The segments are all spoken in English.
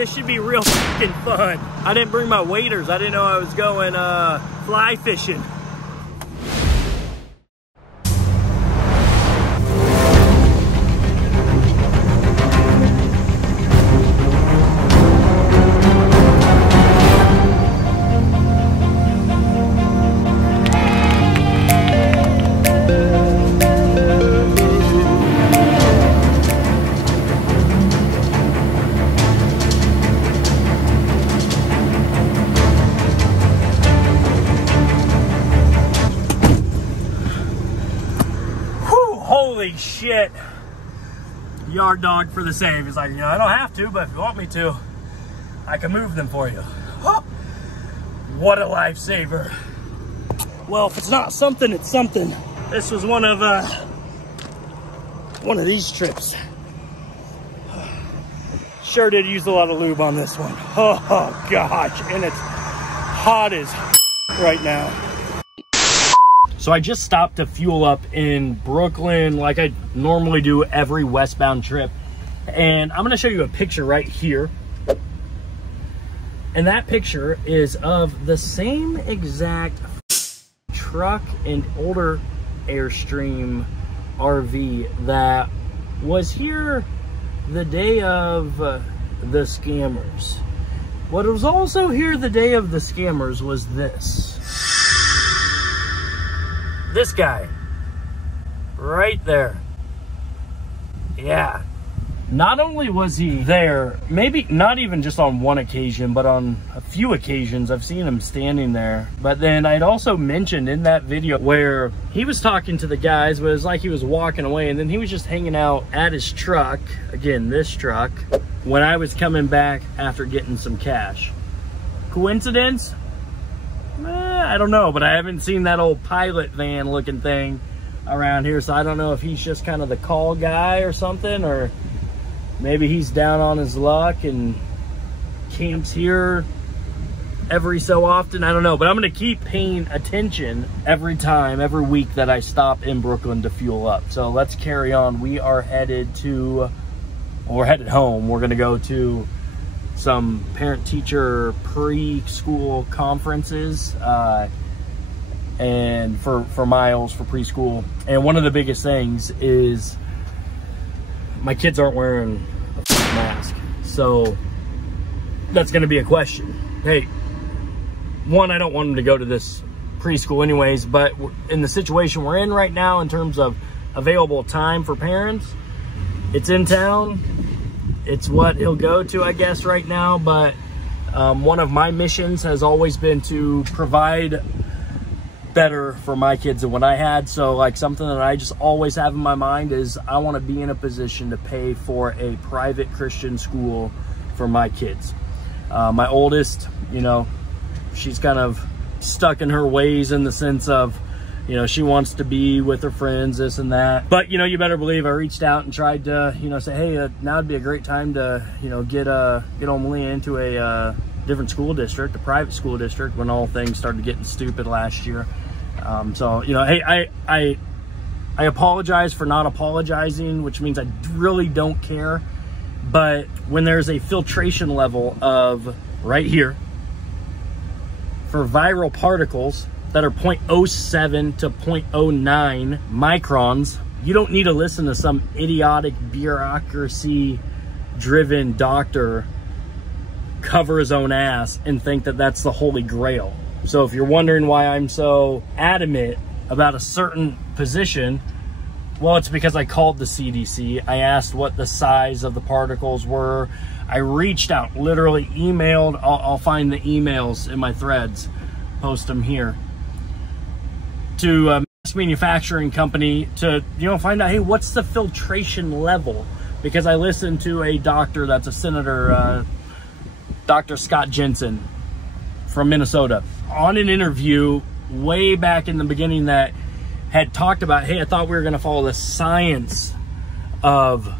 this should be real fucking fun. I didn't bring my waders. I didn't know I was going fly fishing. Holy shit. Yard dog for the save. He's like, you know, I don't have to, but if you want me to, I can move them for you. Oh, what a lifesaver. Well, if it's not something, it's something. This was one of these trips. Sure did use a lot of lube on this one. Oh gosh, and it's hot as right now. So I just stopped to fuel up in Brooklyn like I normally do every westbound trip. And I'm gonna show you a picture right here. And that picture is of the same exact truck and older Airstream RV that was here the day of the scammers. What was also here the day of the scammers was this. This guy, right there. Yeah. Not only was he there, maybe not even just on one occasion, but on a few occasions, I've seen him standing there. But then I'd also mentioned in that video where he was talking to the guys, but it was like he was walking away, and then he was just hanging out at his truck, again, this truck, when I was coming back after getting some cash. Coincidence? I don't know, but I haven't seen that old pilot van looking thing around here, so I don't know if he's just kind of the call guy or something, or maybe he's down on his luck and camps here every so often. I don't know, but I'm going to keep paying attention every week that I stop in Brooklyn to fuel up. So let's carry on. We are headed to, well, we're headed home. We're going to go to some parent-teacher preschool conferences and for Miles for preschool. And one of the biggest things is my kids aren't wearing a mask. So that's going to be a question. Hey, one, I don't want them to go to this preschool anyways, but in the situation we're in right now in terms of available time for parents, it's in town. It's what he'll go to, I guess, right now. But one of my missions has always been to provide better for my kids than what I had. So like something that I just always have in my mind is I want to be in a position to pay for a private Christian school for my kids. My oldest, you know, she's kind of stuck in her ways in the sense of, you know, she wants to be with her friends, this and that. But, you know, you better believe I reached out and tried to, you know, say, hey, now would be a great time to, you know, get old Malia into a different school district, a private school district, when all things started getting stupid last year. So, you know, hey, I apologize for not apologizing, which means I really don't care. But when there's a filtration level of right here for viral particles that are 0.07 to 0.09 microns, you don't need to listen to some idiotic bureaucracy-driven doctor cover his own ass and think that that's the holy grail. So if you're wondering why I'm so adamant about a certain position, well, it's because I called the CDC. I asked what the size of the particles were. I reached out, literally emailed. I'll find the emails in my threads, post them here, to a mass manufacturing company to, you know, find out, hey, what's the filtration level? Because I listened to a doctor that's a senator, Dr. Scott Jensen from Minnesota, on an interview way back in the beginning that had talked about, hey, I thought we were going to follow the science of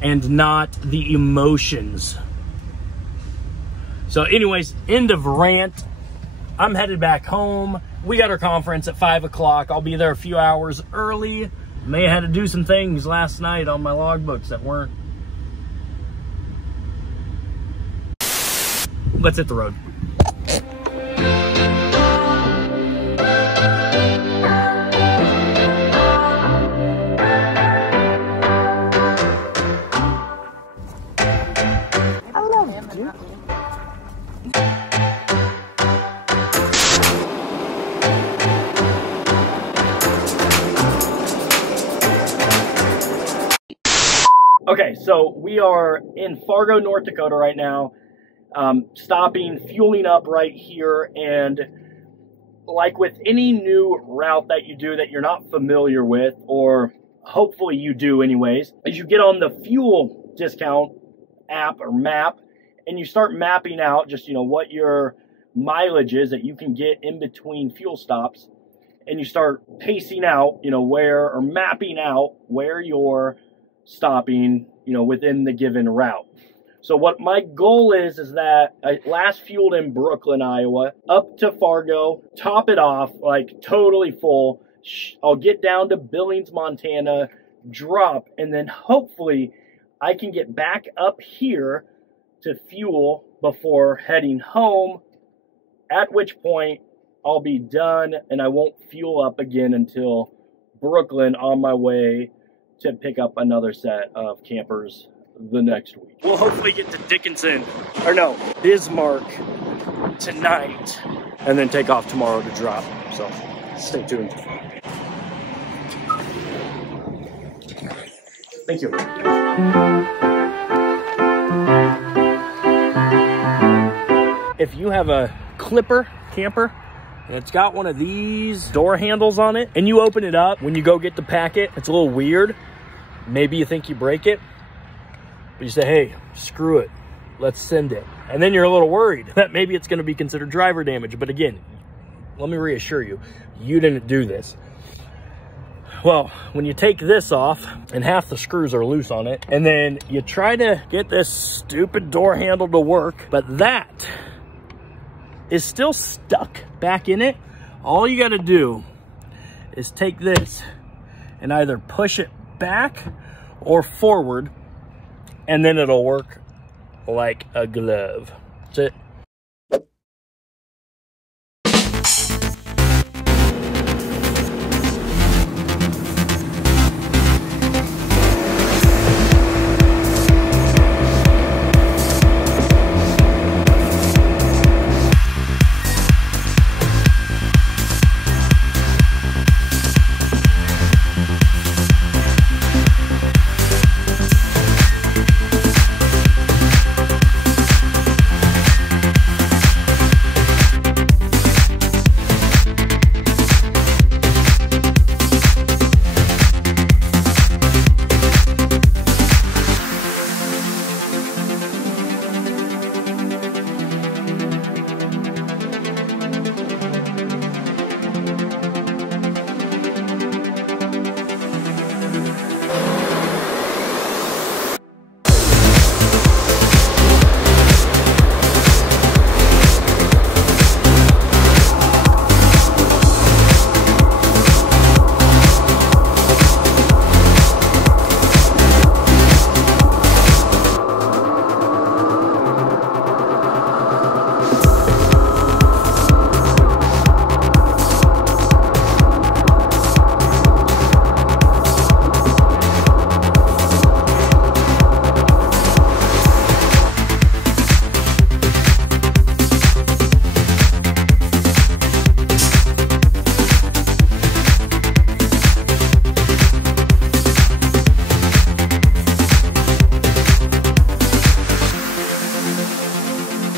and not the emotions. So anyways, end of rant. I'm headed back home. We got our conference at 5 o'clock. I'll be there a few hours early. May have had to do some things last night on my logbooks that weren't let's hit the road. Okay, so we are in Fargo, North Dakota right now, stopping, fueling up right here, and like with any new route that you do that you're not familiar with, or hopefully you do anyways, is you get on the fuel discount app or map, and you start mapping out just, you know, what your mileage is that you can get in between fuel stops, and you start pacing out, you know, where, or mapping out where you're stopping, you know, within the given route. So what my goal is that I last fueled in Brooklyn, Iowa, up to Fargo, top it off, like totally full. I'll get down to Billings, Montana, drop, and then hopefully I can get back up here to fuel before heading home, at which point I'll be done and I won't fuel up again until Brooklyn on my way to pick up another set of campers the next week. We'll hopefully get to Dickinson, or no, Bismarck tonight, and then take off tomorrow to drop. So stay tuned. Thank you. If you have a Clipper camper, and it's got one of these door handles on it, and you open it up when you go get the packet, it's a little weird. Maybe you think you break it, but you say, hey, screw it, let's send it. And then you're a little worried that maybe it's gonna be considered driver damage. But again, let me reassure you, you didn't do this. Well, when you take this off and half the screws are loose on it, and then you try to get this stupid door handle to work, but that is still stuck back in it, all you got to do is take this and either push it back or forward, and then it'll work like a glove. That's it.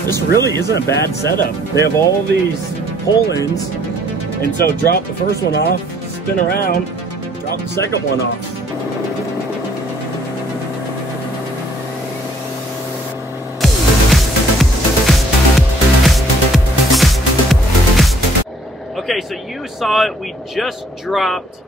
This really isn't a bad setup. They have all these pull-ins, and so drop the first one off, spin around, drop the second one off. Okay, so you saw it, we just dropped,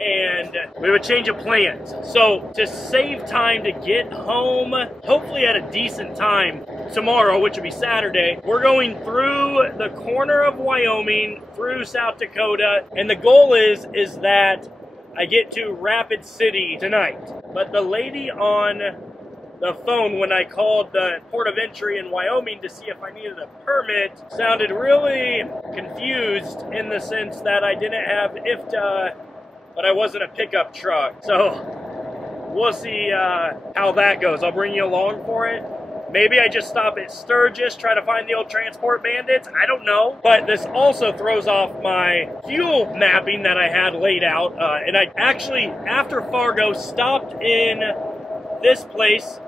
and we have a change of plans. So to save time to get home, hopefully at a decent time tomorrow, which will be Saturday, we're going through the corner of Wyoming, through South Dakota, and the goal is that I get to Rapid City tonight. But the lady on the phone when I called the port of entry in Wyoming to see if I needed a permit sounded really confused in the sense that I didn't have IFTA, but I wasn't a pickup truck. So we'll see how that goes. I'll bring you along for it. Maybe I just stop at Sturgis, try to find the old transport bandits. I don't know. But this also throws off my fuel mapping that I had laid out. And I actually, after Fargo, stopped in this place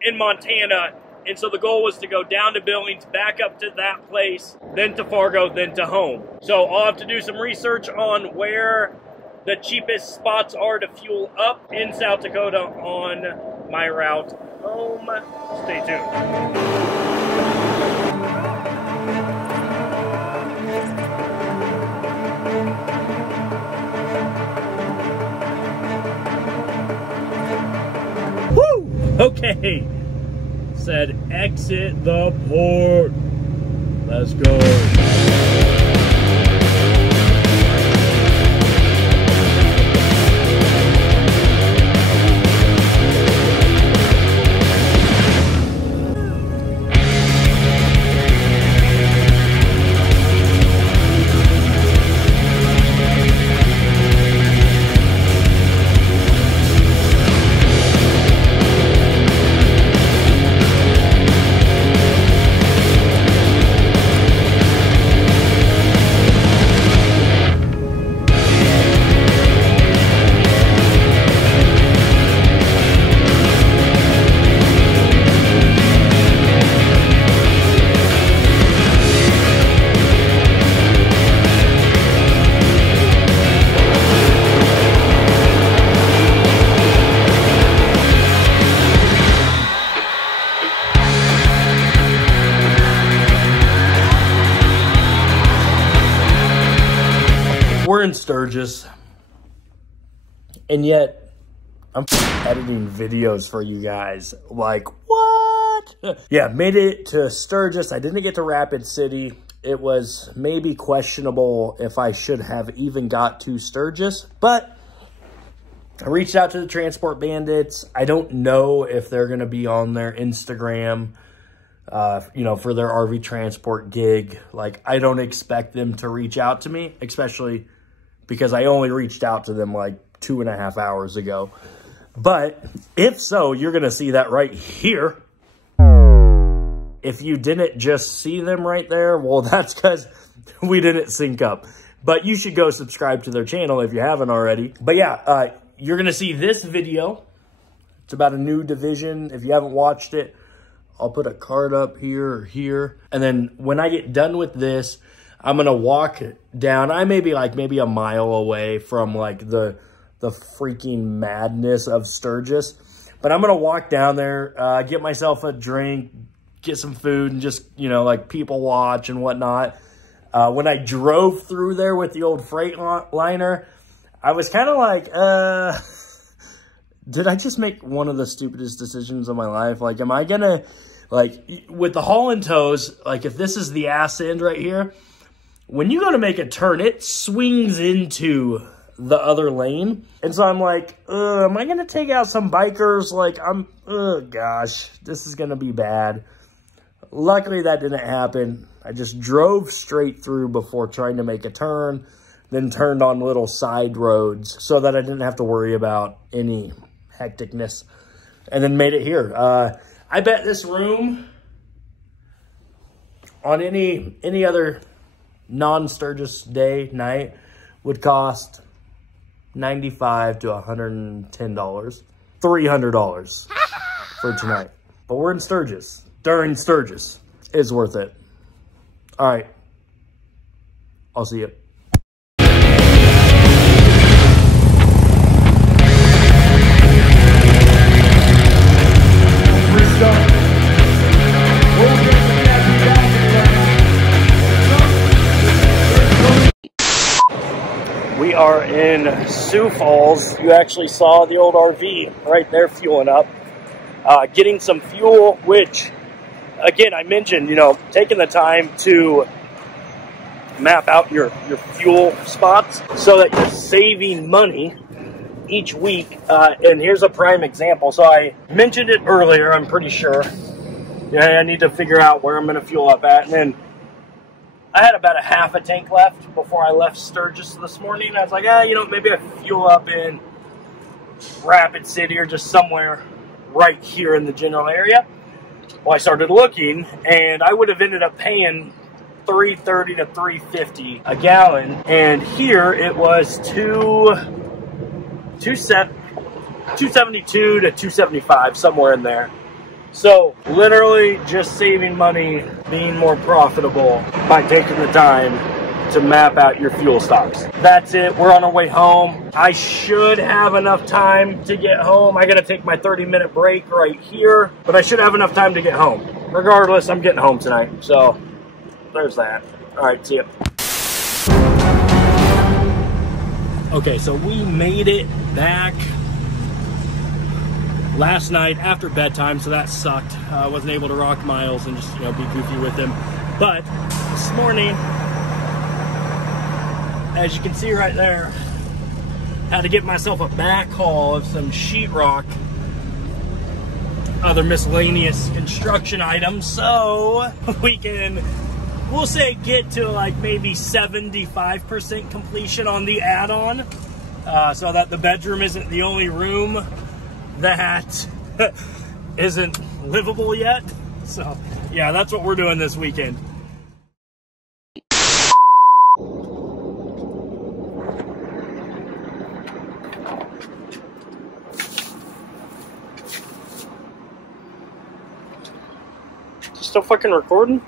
in Montana. And so the goal was to go down to Billings, back up to that place, then to Fargo, then to home. So I'll have to do some research on where the cheapest spots are to fuel up in South Dakota on my route home. Stay tuned. Woo! Okay. Said exit the port. Let's go. We're in Sturgis, and yet I'm editing videos for you guys. Like, what? Yeah, made it to Sturgis. I didn't get to Rapid City. It was maybe questionable if I should have even got to Sturgis, but I reached out to the Transport Bandits. I don't know if they're going to be on their Instagram, you know, for their RV transport gig. Like, I don't expect them to reach out to me, especially because I only reached out to them like 2.5 hours ago. But if so, you're going to see that right here. If you didn't just see them right there, well, that's because we didn't sync up. But you should go subscribe to their channel if you haven't already. But yeah, you're going to see this video. It's about a new division. If you haven't watched it, I'll put a card up here or here. And then when I get done with this, I'm going to walk down. I may be like maybe a mile away from like the freaking madness of Sturgis. But I'm going to walk down there, get myself a drink, get some food, and just, you know, like people watch and whatnot. When I drove through there with the old Freightliner, I was kind of like, did I just make one of the stupidest decisions of my life? Like, am I going to, like, with the Holland toes, like if this is the ass end right here, when you go to make a turn, it swings into the other lane. And so I'm like, am I going to take out some bikers? Like, gosh, this is going to be bad. Luckily, that didn't happen. I just drove straight through before trying to make a turn, then turned on little side roads so that I didn't have to worry about any hecticness, and then made it here. I bet this room on any other non-Sturgis day, night, would cost $95 to $110, $300 for tonight. But we're in Sturgis. During Sturgis, it's worth it. All right, I'll see you. We are in Sioux Falls. You actually saw the old RV right there fueling up. Getting some fuel, which, again, I mentioned, you know, taking the time to map out your fuel spots so that you're saving money. each week, and here's a prime example. So I mentioned it earlier, I'm pretty sure. Yeah, I need to figure out where I'm going to fuel up at. And then I had about a half a tank left before I left Sturgis this morning. I was like, you know, maybe I fuel up in Rapid City or just somewhere right here in the general area. Well, I started looking, and I would have ended up paying $3.30 to $3.50 a gallon. And here it was $2.72 to $2.75, somewhere in there. So literally just saving money, being more profitable by taking the time to map out your fuel stocks. That's it. We're on our way home. I should have enough time to get home. I gotta take my 30-minute break right here, but I should have enough time to get home. Regardless, I'm getting home tonight. So there's that. All right, see ya. Okay, so we made it back last night after bedtime, so that sucked. I wasn't able to rock Miles and just, you know, be goofy with him. But this morning, as you can see right there, had to get myself a back haul of some sheetrock, other miscellaneous construction items, so we can, we'll say, get to like maybe 75% completion on the add-on, so that the bedroom isn't the only room that isn't livable yet. So yeah, that's what we're doing this weekend. Still fucking recording?